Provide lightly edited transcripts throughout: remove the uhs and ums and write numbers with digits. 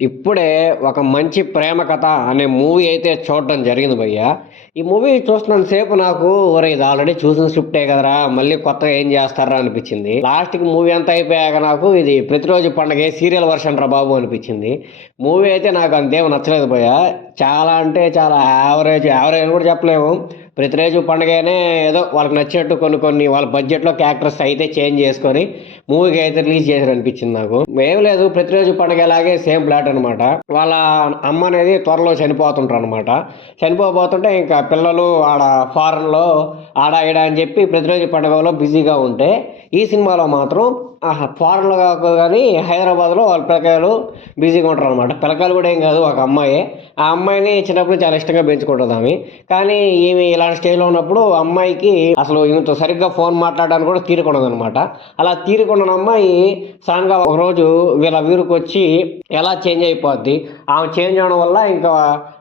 ఇప్పుడే ఒక మంచి ప్రేమ కథ అనే మూవీ అయితే చూడడం జరిగింది భయ్య. ఈ మూవీ చూస్తున్నంత సేపు నాకు ఒరేయ్! ఇది ఆల్రెడీ చూసిన స్క్రిప్టే కదరా! మళ్ళీ కొత్తగా ఏం చేస్తార్రా అనిపించింది. లాస్ట్‌కి మూవీ అంతా అయిపోయాక నాకు ఇది 'ప్రతిరోజు పండగే' సీరియల్ వర్షన్ రా బాబు అనిపించింది. మూవీ అయితే నాకు అంతేమి నచ్చలేదు భయ్య. చాలా అంటే చాలా యావరేజ్, యావరేజ్ అని కూడా చెప్పలేము. ప్రతిరోజు పండగనే ఏదో వాళ్ళకి నచ్చినట్టు కొన్ని కొన్ని వాళ్ళ బడ్జెట్‌లో క్యారెక్టర్స్ అయితే చేంజ్ చేసుకొని మూవీకి అయితే రిలీజ్ చేశారనిపించింది నాకు. ఏం లేదు, ప్రతిరోజు పండగలాగే సేమ్ ప్లాట్ అనమాట. వాళ్ళ అమ్మ అనేది త్వరలో చనిపోతుంటారనమాట. చనిపోబోతుంటే ఇంకా పిల్లలు ఆడ ఫారెన్‌లో ఆడ ఈడ అని చెప్పి ప్రతిరోజు పండుగలో బిజీగా ఉంటే, ఈ సినిమాలో మాత్రం ఫారెన్‌లో కాదు గానీ హైదరాబాద్‌లో వాళ్ళ పిల్లకాయలు బిజీగా ఉంటారనమాట. పిల్లకాయలు కూడా ఏం కాదు, ఒక అమ్మాయే. ఆ అమ్మాయిని చిన్నప్పుడు చాలా ఇష్టంగా పెంచుకుంటదామె. కానీ ఈమె ఇలాంటి స్టేజ్‌లో ఉన్నప్పుడు అమ్మాయికి అసలు ఈమెతో సరిగ్గా ఫోన్ మాట్లాడడానికి కూడా తీరిక ఉండదనమాట. అలా తీరిక ఉండని అమ్మాయి సడన్‌గా ఒకరోజు వీళ్ళ ఊరికొచ్చి ఎలా చేంజ్ అయిపోద్ది. ఆమె చేంజ్ అవ్వడం వల్ల ఇంకా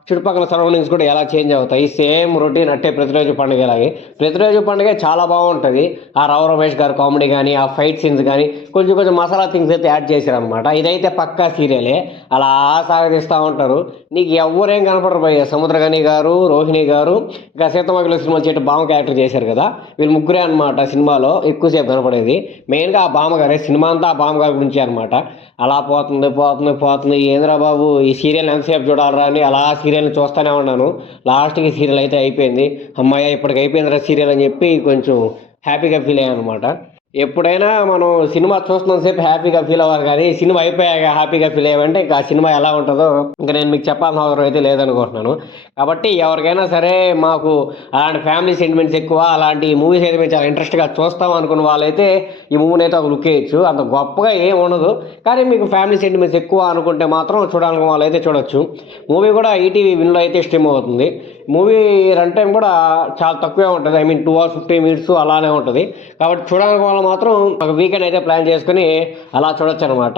చుట్టుపక్కల సరౌండింగ్స్ కూడా ఎలా చేంజ్ అవుతాయి. సేమ్ రొటీన్ అట్టే ప్రతిరోజు పండుగలాగే. ప్రతిరోజు పండుగే చాలా బాగుంటది. ఆ రావు రమేష్ గారి కామెడీ గానీ, ఆ ఫైట్ సీన్స్ గానీ, కొంచెం కొంచెం మసాలా థింగ్స్ అయితే యాడ్ చేశారనమాట. ఇదైతే పక్కా సీరియలే. అలా సాగదీస్తా ఉంటారు. నీకు ఎవ్వరేం కనపడరు భయ్య. సముద్రగని గారు, రోహిణి గారు, ఇంకా సీతమ్మకిల సినిమా చెట్టు బామ క్యారెక్టర్ చేశారు కదా! వీళ్ళు ముగ్గురే అనమాట సినిమాలో ఎక్కువసేపు కనపడేది. మెయిన్‌గా ఆ బామ్మగారే. సినిమా అంతా ఆ బామ్మగారి గురించే అనమాట. అలా పోతుంది, పోతుంది, పోతుంది. ఏందిరా బాబు! ఈ సీరియల్‌ని ఎంతసేపు చూడాలిరా అని అలా సీరియల్‌ని చూస్తానే ఉన్నాను. లాస్ట్‌కి సీరియల్ అయితే అయిపోయింది. హమ్మయ్య! ఇప్పటికి అయిపోయిందిరా సీరియల్ అని చెప్పి కొంచెం హ్యాపీగా ఫీల్ అయ్యాననమాట. ఎప్పుడైనా మనం సినిమా చూస్తున్నంత సేపు హ్యాపీగా ఫీల్ అవ్వాలి గానీ, సినిమా అయిపోయాక హ్యాపీగా ఫీల్ అయ్యామంటే ఇంకా ఆ సినిమా ఎలా ఉంటదో ఇంక నేను మీకు చెప్పాల్సిన అవసరం అయితే లేదనుకుంటున్నాను. కాబట్టి ఎవరికైనా సరే మాకు అలాంటి ఫ్యామిలీ సెంటిమెంట్స్ ఎక్కువ, అలాంటి మూవీస్ అయితే మేము చాలా ఇంట్రెస్ట్‌గా చూస్తాం అనుకున్న వాళ్ళైతే ఈ మూవీనైతే ఒక లుక్ ఎయొచ్చు. అంత గొప్పగా ఏం ఉండదు. కానీ మీకు ఫ్యామిలీ సెంటిమెంట్స్ ఎక్కువ అనుకుంటే మాత్రం చూడాలనుకున్న వాళ్ళైతే చూడొచ్చు. మూవీ కూడా ఈటీవీ విన్‌లో అయితే స్ట్రీమ్ అవుతుంది. మూవీ రన్ టైమ్ కూడా చాలా తక్కువే ఉంటది. 2 అవర్స్ 50 మినిట్స్ అలానే ఉంటది. కాబట్టి చూడాలనుకున్న వాళ్ళు మాత్రం ఒక వీకెండ్ అయితే ప్లాన్ చేసుకొని అలా చూడొచ్చనమాట.